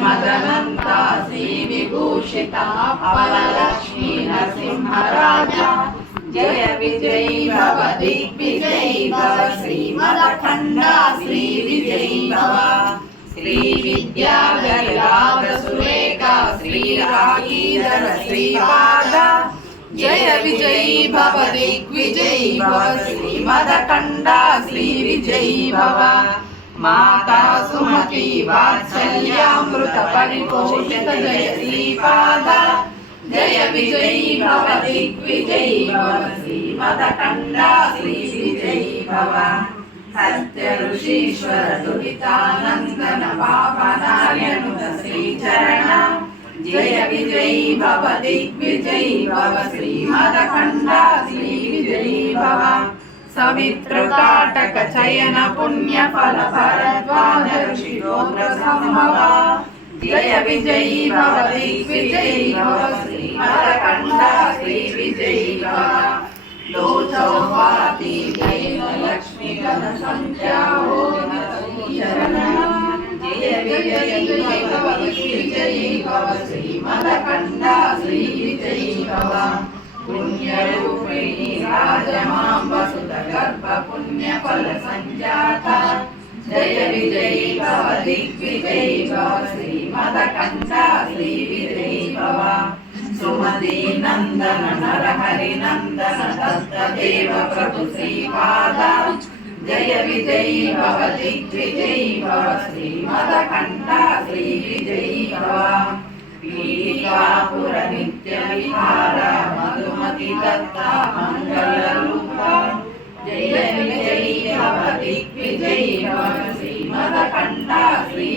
श्रीमदनन्ता श्रीविभूषिता अपलक्ष्मी नरसिंहराजा जय विजयी भव दिग्विजयी भव श्रीमदखण्डा श्रीविजयी भव श्रीविद्याधररागसुरेखा श्रीरागीधर श्रीपाद जय विजयी भव दिग्विजयी भव श्रीमदखण्डा श्रीविजयी भव माता सुमति वात्सल्यामृत परिपोषित जय श्रीपाद जय विजयी भव दिग्विजयी भव श्रीमदखण्डा श्रीविजयी भव सत्य ऋषीश्वर दुरितानन्दन पापनार्यनुत श्रीचरण जय विजयी भव दिग्विजयी भव श्रीमदखण्डा श्रीविजयी भव सवितृकाटक चयन पुण्य फल भरद्वाज ऋषिगोत्र संभव जय विजयी भव दिग्विजयी भव श्रीमदखण्डा श्रीविजयी भव लोचौपाती जय लक्ष्मी गण संख्या चरण जय विजयी भव दिग्विजयी भव श्रीमदखण्डा श्रीविजयी भव पुण्यरूपिणी राजमां वसुधगर्भ पुण्यफल संजाता जय विजयी भव दिग्विजयी भव श्रीमदखण्डा श्रीविजयी भव सुमती नंदन नरहरि नंदन दत्तदेव प्रभु श्रीपाद जय विजयी भव दिग्विजयी भव श्रीमदखण्डा श्रीविजयी भव पीठिकापुर नित्य विहार मधुमति दत्ता मंगल रूप जय विजयी भव दिग्विजयी भव श्रीमदखण्डा श्री